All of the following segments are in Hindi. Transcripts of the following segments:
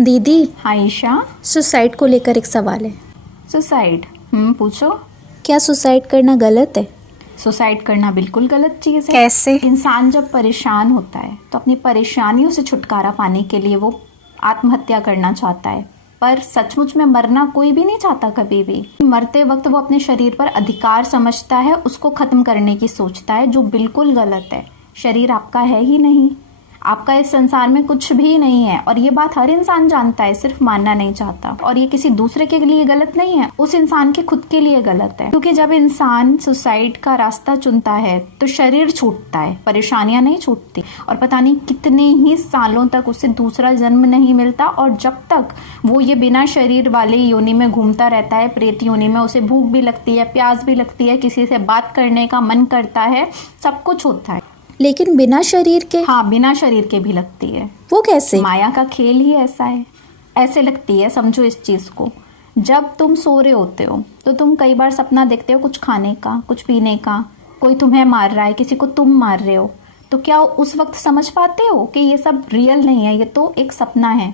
दीदी, हाँ ईशा। सुसाइड को लेकर एक सवाल है। सुसाइड? पूछो। क्या सुसाइड करना गलत है? सुसाइड करना बिल्कुल गलत चीज़ है। कैसे? इंसान जब परेशान होता है तो अपनी परेशानियों से छुटकारा पाने के लिए वो आत्महत्या करना चाहता है, पर सचमुच में मरना कोई भी नहीं चाहता कभी भी। मरते वक्त वो अपने शरीर पर अधिकार समझता है, उसको खत्म करने की सोचता है, जो बिल्कुल गलत है। शरीर आपका है ही नहीं, आपका इस संसार में कुछ भी नहीं है, और ये बात हर इंसान जानता है, सिर्फ मानना नहीं चाहता। और ये किसी दूसरे के लिए गलत नहीं है, उस इंसान के खुद के लिए गलत है। क्योंकि जब इंसान सुसाइड का रास्ता चुनता है तो शरीर छूटता है, परेशानियां नहीं छूटती, और पता नहीं कितने ही सालों तक उसे दूसरा जन्म नहीं मिलता। और जब तक वो ये बिना शरीर वाले योनि में घूमता रहता है, प्रेत योनि में, उसे भूख भी लगती है, प्यास भी लगती है, किसी से बात करने का मन करता है, सब कुछ होता है। लेकिन बिना शरीर के? हाँ, बिना शरीर के भी लगती है। वो कैसे? माया का खेल ही ऐसा है, ऐसे लगती है। समझो इस चीज को, जब तुम सो रहे होते हो तो तुम कई बार सपना देखते हो कुछ खाने का, कुछ पीने का, कोई तुम्हें मार रहा है, किसी को तुम मार रहे हो। तो क्या उस वक्त समझ पाते हो कि ये सब रियल नहीं है, ये तो एक सपना है?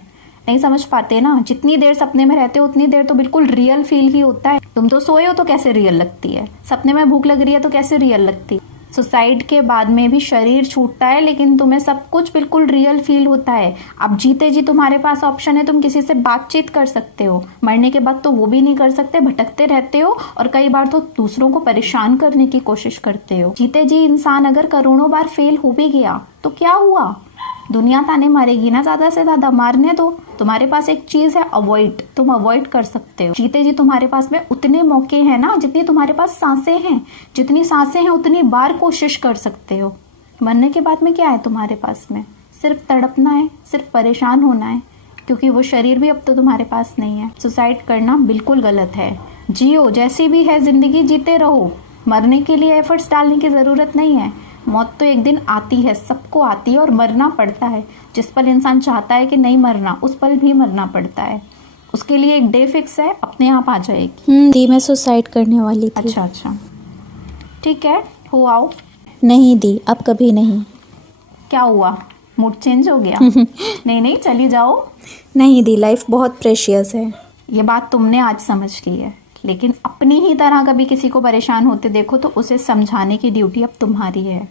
नहीं समझ पाते ना। जितनी देर सपने में रहते हो उतनी देर तो बिल्कुल रियल फील ही होता है। तुम तो सोए हो तो कैसे रियल लगती है, सपने में भूख लग रही है तो कैसे रियल लगती है। सुसाइड के बाद में भी शरीर छूटता है, लेकिन तुम्हें सब कुछ बिल्कुल रियल फील होता है। अब जीते जी तुम्हारे पास ऑप्शन है, तुम किसी से बातचीत कर सकते हो। मरने के बाद तो वो भी नहीं कर सकते, भटकते रहते हो, और कई बार तो दूसरों को परेशान करने की कोशिश करते हो। जीते जी इंसान अगर करोड़ों बार फेल हो भी गया तो क्या हुआ, दुनिया ताने मारेगी ना, ज्यादा से ज्यादा मारने दो। तुम्हारे पास एक चीज है अवॉइड, तुम अवॉइड कर सकते हो। जीते जी तुम्हारे पास में उतने मौके हैं ना, जितनी तुम्हारे पास सांसें हैं, जितनी सांसें हैं उतनी बार कोशिश कर सकते हो। मरने के बाद में क्या है तुम्हारे पास में? सिर्फ तड़पना है, सिर्फ परेशान होना है, क्योंकि वो शरीर भी अब तो तुम्हारे पास नहीं है। सुसाइड करना बिल्कुल गलत है। जियो, जैसी भी है जिंदगी जीते रहो, मरने के लिए एफर्ट्स डालने की जरूरत नहीं है। मौत तो एक दिन आती है, सबको आती है, और मरना पड़ता है। जिस पल इंसान चाहता है कि नहीं मरना, उस पल भी मरना पड़ता है। उसके लिए एक डे फिक्स है, अपने आप आ जाएगी। दी, मैं सुसाइड करने वाली थी। अच्छा, ठीक है, हो आओ। नहीं दी, अब कभी नहीं। क्या हुआ, मूड चेंज हो गया? नहीं, चली जाओ। नहीं दी, लाइफ बहुत प्रेशियस है। ये बात तुमने आज समझ ली है, लेकिन अपनी ही तरह कभी किसी को परेशान होते देखो तो उसे समझाने की ड्यूटी अब तुम्हारी है।